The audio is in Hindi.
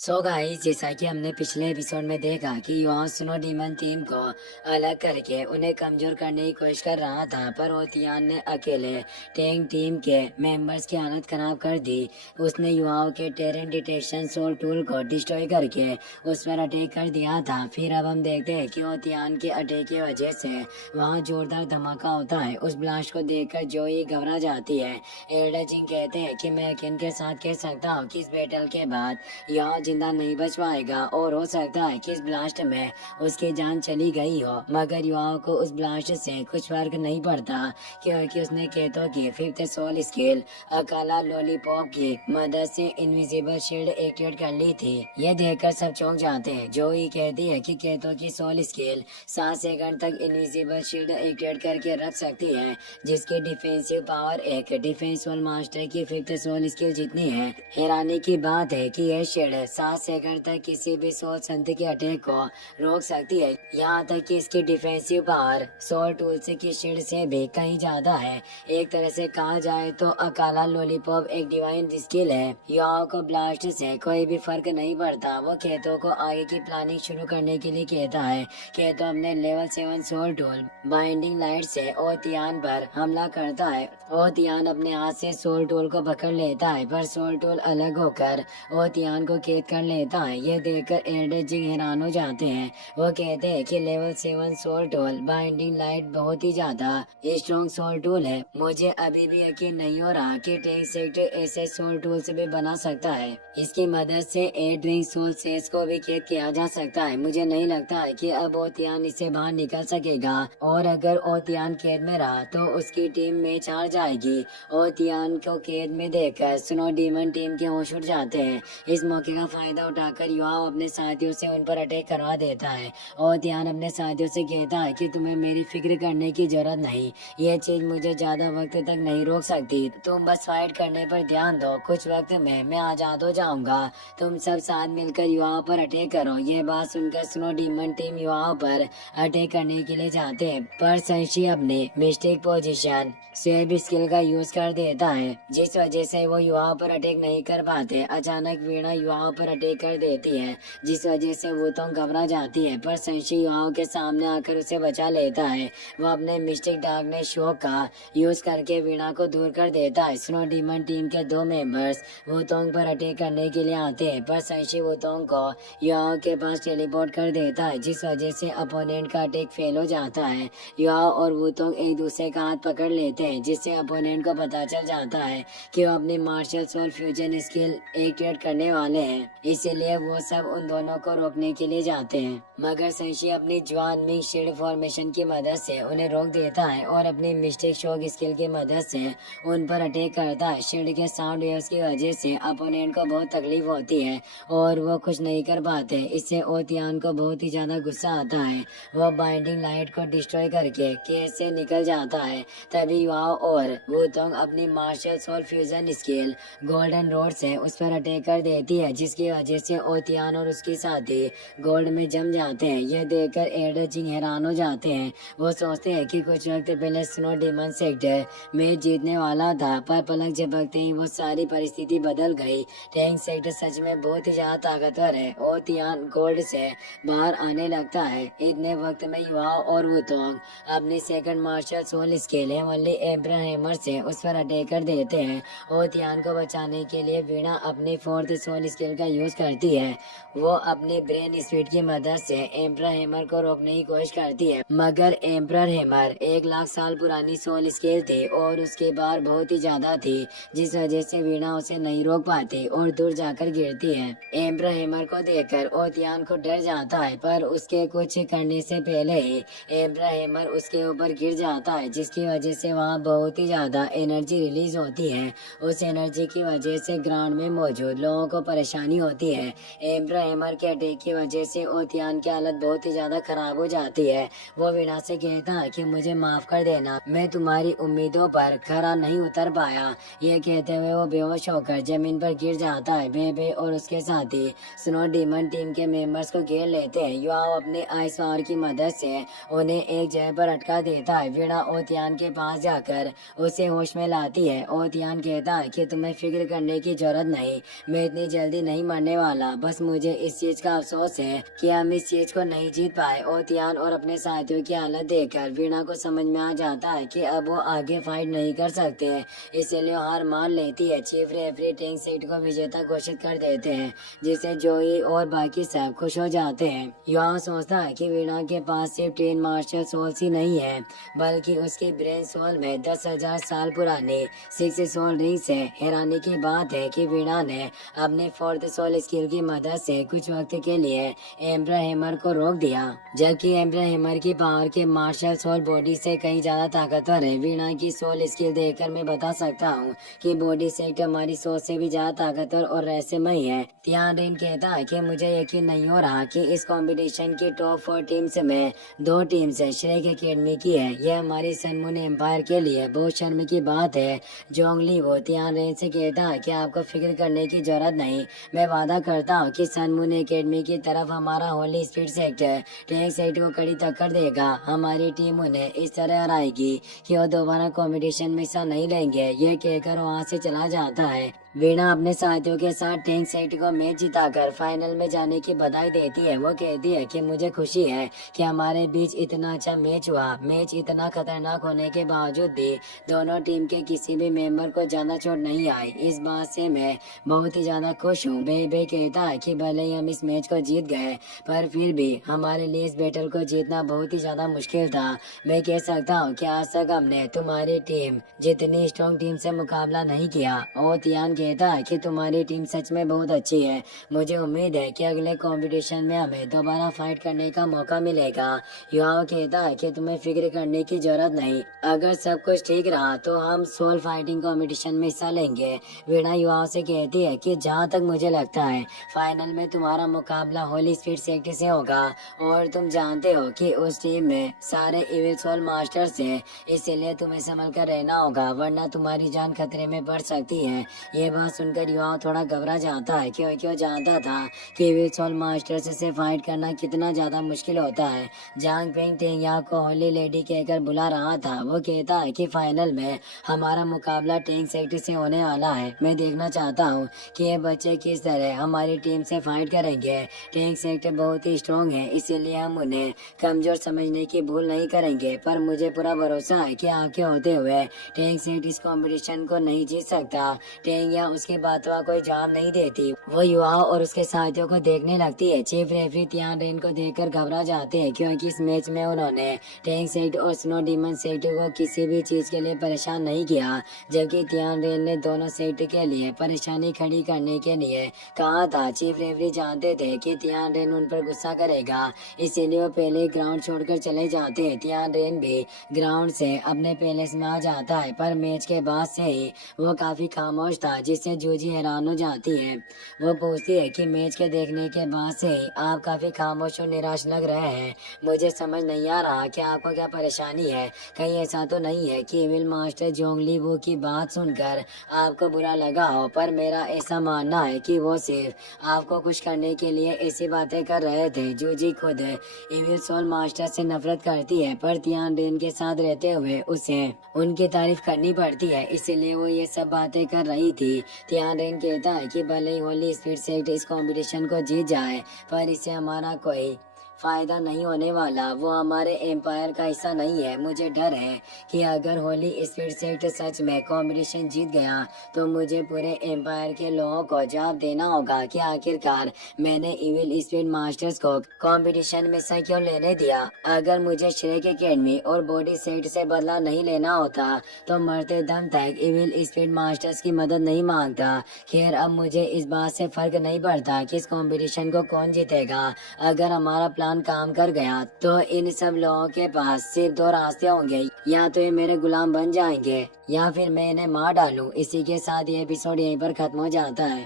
सो गाइस, जैसा कि हमने पिछले एपिसोड में देखा कि युवा स्नो डीमन टीम को अलग करके उन्हें कमजोर करने की कोशिश कर रहा था, पर ओतियान ने अकेले टैंक टीम के मेंबर्स की हालत खराब कर दी। उसने युवाओं के टेरेन डिटेक्शन सोल टूल को डिस्ट्रॉय करके उस पर अटैक कर दिया था। फिर अब हम देखते हैं कि ओतियान के अटैक की वजह से वहाँ जोरदार धमाका होता है। उस ब्लास्ट को देखकर जोई घबरा जाती है। एल्डर जिंग कहते हैं कि मैं यकीन के साथ कह सकता हूँ कि इस बैटल के बाद यहाँ जिंदा नहीं बच पाएगा और हो सकता है कि इस ब्लास्ट में उसकी जान चली गई हो। मगर युवाओं को उस ब्लास्ट से कुछ फर्क नहीं पड़ता, क्योंकि उसने केतो की फिफ्थ सोल स्किल अकाला लॉलीपॉप की मदद से इनविजिबल शील्ड एक्टिवेट कर ली थी। ये देखकर सब चौंक जाते हैं। जोई कहती है कि केतो की सोल स्किल 7 सेकंड तक इनविजिबल शील्ड एक्टिवेट करके रख सकती है, जिसकी डिफेंसिव पावर एक डिफेंस सोल मास्टर की फिफ्थ सोल स्किल जितनी है। हैरानी की बात है कि यह शील्ड 7 सेकंड तक किसी भी सोल संत के अटैक को रोक सकती है। यहाँ तक कि इसकी डिफेंसिव पावर सोल टूल्स की शील्ड से भी कहीं ज्यादा है। एक तरह से कहा जाए तो अकाला लॉलीपॉप एक डिवाइन स्किल है। युवाओं को ब्लास्ट से कोई भी फर्क नहीं पड़ता। वो खेतों को आगे की प्लानिंग शुरू करने के लिए कहता है। खेतों अपने level 7 soul tool binding light से ओतियान पर हमला करता है। ओतियान अपने हाथ से सोल टूल को पकड़ लेता है, पर सोल टूल अलग होकर ओतियान को कैद कर लेता है। ये देखकर एल्डर जिंग हैरान हो जाते हैं। वो कहते हैं कि level 7 soul tool binding light बहुत ही ज्यादा स्ट्रॉन्ग सोल टूल है। मुझे अभी भी यकीन नहीं हो रहा कि टैंक सेक्टर ऐसे सोल टूल से भी बना सकता है। इसकी मदद से 8 रिंग सोल सेस को भी कैद किया जा सकता है। मुझे नहीं लगता है कि अब ओतियान इससे बाहर निकल सकेगा, और अगर ओतियान कैद में रहा तो उसकी टीम मैच हार जाएगी। ओतियान को कैद में देखकर स्नो डीमन टीम के होश उड़ जाते हैं। इस मौके का फायदा उठाकर युवा अपने साथियों से उन पर अटैक करवा देता है। ओतियान अपने साथियों से कहता है कि तुम्हें मेरी फिक्र करने की जरूरत नहीं, ये चीज मुझे ज्यादा वक्त तक नहीं रोक सकती। तुम बस फाइट करने पर ध्यान दो, कुछ वक्त में मैं आजाद हो जाऊंगा। तुम सब साथ मिलकर युवाओं पर अटैक करो। ये बात सुनकर स्नो डीमन टीम युवाओं पर अटैक करने के लिए जाते हैं, पर संशी अपने मिस्टेक पोजीशन स्वेब स्किल का यूज कर देता है, जिस वजह से वो युवाओं पर अटैक नहीं कर पाते। अचानक वीणा युवाओं पर अटैक कर देती है, जिस वजह से वो तो घबरा जाती है, पर संशी युवाओं के सामने आकर उसे बचा लेता है। वो अपने मिस्टिक डार्कनेस शो का यूज करके वीणा को दूर कर देता है। स्नो डीमन टीम के 2 मेंबर्स वुतोंग पर अटैक करने के लिए आते हैं, पर संशी वुतोंग को युवाओं के पास टेलीपोर्ट कर देता है, जिस वजह से अपोनेंट का अटैक फेल हो जाता है। युवाओं और वुतोंग एक दूसरे का हाथ पकड़ लेते हैं, जिससे अपोनेंट को पता चल जाता है कि वो अपनी martial soul fusion skill activate करने वाले हैं। इसीलिए वो सब उन दोनों को रोकने के लिए जाते हैं, मगर संशी अपनी जवान मिंग शील्ड फॉर्मेशन की मदद से उन्हें रोक देता है और अपनी मिस्टिक शॉक स्किल की मदद से उन पर अटैक करता है। शील्ड के साउंड वेव्स की वजह से अपोनेंट को बहुत तकलीफ होती है और वो कुछ नहीं कर पाते। इससे ओतियान को बहुत ही ज्यादा गुस्सा आता है। वो बाइंडिंग लाइट को डिस्ट्रॉय करके केस से निकल जाता है। तभी युवाओं और वुतोंग अपनी martial soul fusion skill golden road से उस पर अटैक कर देती है, जिसकी वजह से ओतियान और उसकी साथी गोल्ड में जम जाते हैं। यह देखकर एल्डर जिंग हैरान हो जाते हैं। वो सोचते हैं कि कुछ वक्त पहले स्नो डीमन सेक्टर मैच जीतने वाला था, पर पलक झपकते ही वो सारी परिस्थिति बदल गई। टैंक सेक्टर सच में बहुत ही ज्यादा ताकतवर है। ओतियान गोल्ड से बाहर आने लगता है। इतने वक्त में युवाओं और वुतोंग अपनी second martial soul skill heavenly emperor hammer से उस पर अटैक कर देते हैं। ओतियान को बचाने के लिए वीणा अपनी फोर्थ सोल स्किल का यूज करती है। वो अपनी ब्रेन स्पीड की मदद से एम्परर हैमर को रोकने की कोशिश करती है, मगर एम्परर हैमर 1 लाख साल पुरानी सोल स्किल थी और उसकी पावर बहुत ही ज्यादा थी, जिस वजह से वीणा उसे नहीं रोक पाती और दूर जाकर गिरती है। एम्परर हैमर को देखकर ओतियान को डर जाता है, पर उसके कुछ करने से पहले ही एम्परर हैमर उसके ऊपर गिर जाता है, जिसकी वजह से वहाँ बहुत ही ज्यादा एनर्जी रिलीज होती है। उस एनर्जी की वजह से ग्राउंड में मौजूद लोगों को परेशानी होती है। एम्परर हैमर के अटैक की वजह से ओतियान की हालत बहुत ही ज्यादा खराब हो जाती है। वो वीणा से कहता है कि मुझे माफ कर देना, मैं तुम्हारी उम्मीदों पर खरा नहीं उतर पाया। ये कहते हुए वो बेहोश होकर जमीन पर गिर जाता है। बेबे और उसके साथी स्नो डीमन टीम के मेंबर्स को घेर लेते हैं। युवाओं अपने आइस पावर की मदद से उन्हें एक जगह पर अटका देता है। वीणा ओतियान के पास जाकर उसे होश में लाती है। ओतियान कहता है कि तुम्हें फिक्र करने की जरूरत नहीं, मैं इतनी जल्दी नहीं मरने वाला। बस मुझे इस चीज का अफसोस है कि हम इस चीज को नहीं जीत पाए। और तियान और अपने साथियों की हालत देखकर वीणा को समझ में आ जाता है कि अब वो आगे फाइट नहीं कर सकते, इसलिए हार मान लेती है। चीफ रेफरी टेंग सेट को विजेता घोषित कर देते हैं, जिससे जोई और बाकी सब खुश हो जाते हैं। युवा सोचता है कि वीणा के पास सिर्फ 10 मार्शल सोल्स ही नहीं है, बल्कि उसकी ब्रेन सोल में 10,000 साल पुरानी 6 सोल रिंग्स है। हैरानी की बात है कि वीणा ने अपने 4th सोल स्किल की मदद से कुछ वक्त के लिए एम्ब्रा हैमर को रोक दिया, जबकि एम्ब्रा हैमर की पावर के मार्शल सोल बॉडी से कहीं ज्यादा ताकतवर है। वीणा की सोल स्किल देखकर मैं बता सकता हूँ कि बॉडी सेक्टर हमारी सोच से भी ज्यादा ताकतवर और रहस्यमय है। तियान रेन कहता है कि मुझे यकीन नहीं हो रहा कि इस कंपटीशन की टॉप 4 टीम्स में 2 टीम्स श्रेक एकेडमी की है। यह हमारी सनमून एम्पायर के लिए बहुत शर्म की बात है। जोंगली वो तियान रेन से कहता है कि आपको फिक्र करने की जरूरत नहीं, मैं वादा करता हूँ कि सनमून एकेडमी की तरफ हमारा Holi speed sector tank set को कड़ी टक्कर देगा। हमारी टीम उन्हें इस तरह हराएगी कि वो दोबारा कंपटीशन में हिस्सा नहीं लेंगे। ये कहकर वहाँ से चला जाता है। वीणा अपने साथियों के साथ टैंक सेट को मैच जिताकर फाइनल में जाने की बधाई देती है। वो कहती है कि मुझे खुशी है कि हमारे बीच इतना अच्छा मैच हुआ। मैच इतना खतरनाक होने के बावजूद भी दोनों टीम के किसी भी मेंबर को ज्यादा चोट नहीं आई। इस बात से मैं बहुत ही ज्यादा खुश हूँ। बेबे कहता है कि भले ही हम इस मैच को जीत गए, पर फिर भी हमारे लिए इस बैटल को जीतना बहुत ही ज्यादा मुश्किल था। मैं कह सकता हूँ कि आज तक हमने तुम्हारी टीम जितनी स्ट्रॉन्ग टीम से मुकाबला नहीं किया। और तियान कहता है कि तुम्हारी टीम सच में बहुत अच्छी है। मुझे उम्मीद है कि अगले कंपटीशन में हमें दोबारा फाइट करने का मौका मिलेगा। युवा कहता है कि तुम्हें फिक्र करने की जरूरत नहीं, अगर सब कुछ ठीक रहा तो हम सोल फाइटिंग कंपटीशन में हिस्सा लेंगे। वीणा युवाओं से कहती है कि जहाँ तक मुझे लगता है फाइनल में तुम्हारा मुकाबला होली स्पीड सेक्टर से होगा, और तुम जानते हो कि उस टीम में सारे इविल सोल मास्टर्स हैं, इसलिए तुम्हें संभल कर रहना होगा, वरना तुम्हारी जान खतरे में पड़ सकती है। ये बात सुनकर युवा थोड़ा घबरा जाता है, क्यों जानता था कि इविल सोल मास्टर्स से फाइट करना कितना ज्यादा मुश्किल होता है। जांग पेंग टेंगया को होली लेडी कहकर बुला रहा था। वो कहता है कि फाइनल में हमारा मुकाबला टैंक सेक्टर से होने वाला है। मैं देखना चाहता हूँ कि ये बच्चे किस तरह हमारी टीम से फाइट करेंगे। टैंक सेक्टर बहुत ही स्ट्रॉन्ग है, इसीलिए हम उन्हें कमजोर समझने की भूल नहीं करेंगे। पर मुझे पूरा भरोसा है कि आगे होते हुए टैंक सेक्टर इस कंपटीशन को नहीं जीत सकता। टेंगया उसकी बातों का कोई जवाब नहीं देती। वो युवाओं और उसके साथियों को देखने लगती है। चीफ रेफरी तियान रेन को देखकर घबरा जाते हैं, क्योंकि इस मैच में उन्होंने टैंक सेट और स्नो डीमन सेट को किसी भी चीज के लिए परेशान नहीं किया, जबकि तियान रेन ने दोनों सेट के लिए परेशानी खड़ी करने के लिए कहा था। चीफ रेफरी जानते थे कि तियान रेन उन पर गुस्सा करेगा, इसीलिए वो पहले ग्राउंड छोड़कर चले जाते हैं। तियान रेन भी ग्राउंड से अपने पैलेस में आ जाता है, पर मैच के बाद से ही वो काफी खामोश था, जिससे जूजी हैरान हो जाती है। वो पूछती है कि मैच के देखने के बाद से ही आप काफी खामोश और निराश लग रहे हैं। मुझे समझ नहीं आ रहा कि आपको क्या परेशानी है। कहीं ऐसा तो नहीं है कि इविल मास्टर जोंगली वो की बात सुनकर आपको बुरा लगा हो, पर मेरा ऐसा मानना है कि वो सिर्फ आपको खुश करने के लिए ऐसी बातें कर रहे थे। जूजी खुद इविल सोल मास्टर से नफरत करती है, पर तियान रेन के साथ रहते हुए उसे उनकी तारीफ करनी पड़ती है, इसीलिए वो ये सब बातें कर रही थी। तियान रेन कहता है कि भले ही होली स्पीड सेट इस कंपटीशन को जीत जाए, पर इससे हमारा कोई फायदा नहीं होने वाला। वो हमारे एम्पायर का हिस्सा नहीं है। मुझे डर है कि अगर होली स्पीड सेट सच में कंपटीशन जीत गया तो मुझे पूरे एम्पायर के लोगों को जवाब देना होगा कि आखिरकार मैंने इविल स्पीड मास्टर्स को कंपटीशन में हिस्सा क्यों लेने दिया। अगर मुझे श्रेक एकेडमी और बॉडी सेट से बदला नहीं लेना होता तो मरते दम तक इविल स्पीड मास्टर्स की मदद नहीं मांगता। खैर, अब मुझे इस बात से फर्क नहीं पड़ता कि इस कंपटीशन को कौन जीतेगा। अगर हमारा प्लान काम कर गया तो इन सब लोगों के पास सिर्फ 2 रास्ते होंगे, या तो ये मेरे गुलाम बन जाएंगे या फिर मैं इन्हें मार डालूं। इसी के साथ ये एपिसोड यहीं पर खत्म हो जाता है।